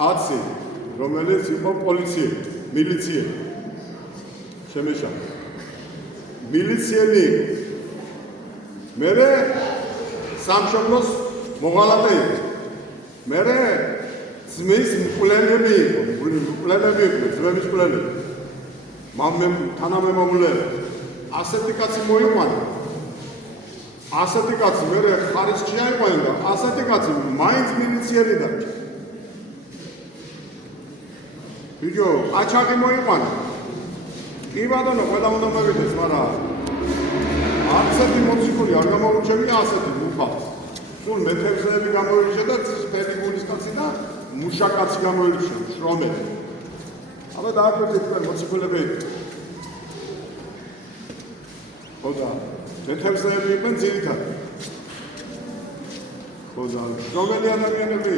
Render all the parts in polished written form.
კაცი, რომელიც იყო მილიციელი. შემეშა. მილიციელი. მერე სამშობლოს მოღალატე იყო. მერე ძმის მკვლელები იყო, ძმების მკვლელები. თანამემამულე. ასეთი კაცი მოიყვანა. ასეთი კაცი მერე ხარისხში აიყვანა და ასეთი კაცი მაინც მილიციელი დარჩა. ბიჭო, ყაჩაღი მოიყვანა. კი ბატონო, ყველა უნდა მოგედეს, მაგრამ ასეთი მოციქული არ გამოურჩევია ასეთი მუხავს. სულ მეთევზეები გამოირჩა და სპედი გულის კაცი და მუშა კაცი გამოირჩა, შრომელი. აბა დააკვირდით თქვენ მოციქულები. ხოდა, მეთევზეები იყვნენ ძირითადად. ხოდა, შრომელი ადამიანები.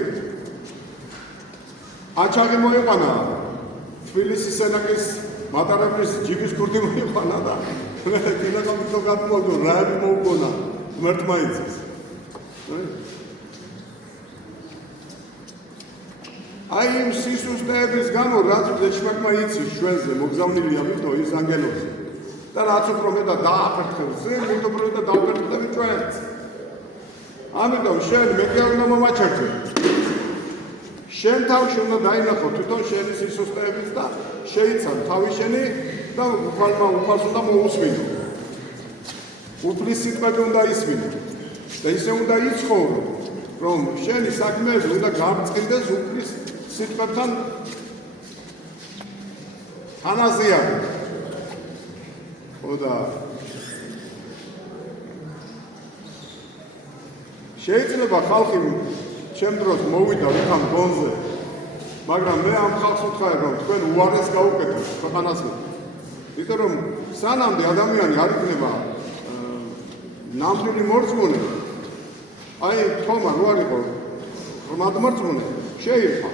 ყაჩაღი მოიყვანა. თბილისის სენაკის მატარებლის ჯიბის ქურდი მოიყვანა და კინოკამპიუტო გამოვიდა, რაები მოუგონა მერტმაიცის. აი იმ სისუსტეების გამო, რაც ეშმაკმა იცის ჩვენზე, მოგზავნილია მითო ის ანგელოზი. და რაც უფრო მეტად დააფერხებს, მით უფრო მეტად დავაფერხდები ჩვენც. ამიტომ შენ მეტი უნდა მომაჩერდე. შენ თავში უნდა დაინახო თვითონ შენი სისუსტეებიც და შეიცავ თავი შენი და უფალს უნდა მოусმინო. უფლის სიტყვები უნდა ისმინო. და ისე უნდა იცხოვრო, რომ შენი საქმეები უნდა გამწყინდეს უფლის სიტყვებთან თანაზიარი. ხოდა შეიძლება ხალხი ჩემ დროს მოვიდა უკან გონზე, მაგრამ მე ამ ხალხს ვთქვი, რომ თქვენ უარეს გაუკეთეთ ქვეყანას. იმიტომ რომ სანამდე ადამიანი არ იქნება ნამდვილი მორწმუნე, აი თომა რო არ იყო ღრმად მორწმუნე, შეირხა.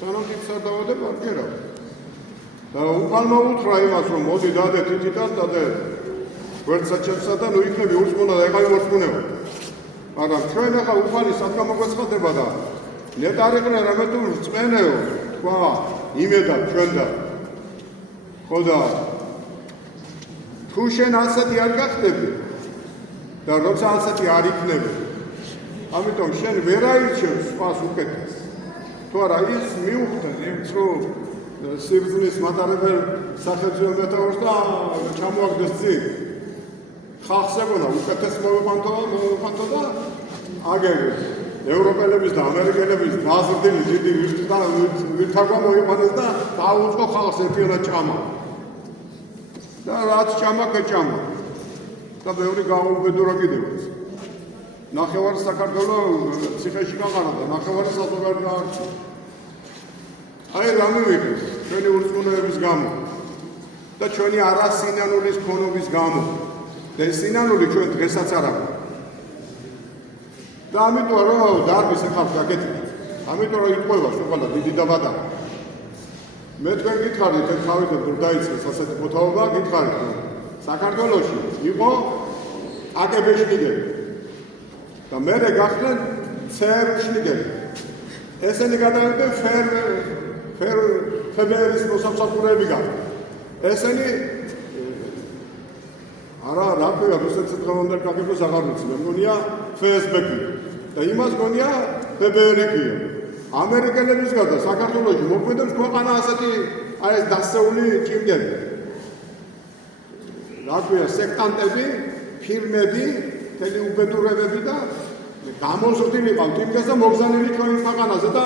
სანამდე სადავადებ არ გერა. და უფალმა უთხრა იმას, რომ მოდი დადე თითითას დადე გვერდსაჩემსა და ნუ იქნები ურწმუნა და ეხავი მორწმუნეობა. მაგრამ ჩვენ ახლა უფალი სადგა მოგვეცხადება და ნეტარიყნე რამე თუ რწმენეო თქვა იმედად ჩვენ და ხოდა თუ შენ ასეთი არ გახდები და როცა ასეთი არ იქნები, ამიტომ შენ ვერ აირჩევ სხვას უკეთეს. თუ არა ის მიუხვდა იმც რომ სიბრძნის მატარებელ სახელმწიფო მეთაურს და ჩამოაგდეს წინ. ხალხს ეკონა უკეთეს მოვიყვანთო და აგერე ევროპელების და ამერიკელების დაზრდილი დიდი ვირთაგვა მოიყვანეს და დაუწყო ხალხს ერთიანად ჭამა. და რაც ჭამა კეჭამა. და ბევრი გაუბედურა კიდევაც. ნახევარი საქართველოს ციხეში გაყარა და ნახევარი საზოგადოებრივ გაარჩა. აი რა მივიღეს ჩვენი ურწმუნოების გამო და ჩვენი არასინანულის ქონობის გამო. და ეს სინანული ჩვენ დღესაც არ აქვს. და ამიტომ რომ დარბის ახალ გაკეთდა. ამიტომ რომ იტყובה შუღალა დიდი დაბადაა. მე თქვენ გითხარით ეს თავიდან რომ დაიწყეს ასეთი მოთაობა, გითხარით რომ საქართველოში იყო აკებეშნიგები და მერე გახდნენ ცერშნიგები. ესენი გადავიდნენ ფებერის მოსამსახურეები გახდნენ. ესენი არა რა ქვია რუსეთს დღევანდელ კაგებოს აღარ ვიცი, მე მგონია ფსბ-ი და იმას მგონია ფბ-ი. ამერიკელების გარდა საქართველოში მოქმედებს ქვეყანა ასეთი აი ეს დასეული ჭიმდები. რა ქვია სექტანტები, ფირმები, თელი უბედურებები და გამოზრდილი ყავთ იმას და მოგზავნილი თქვენი ქვეყანაზე და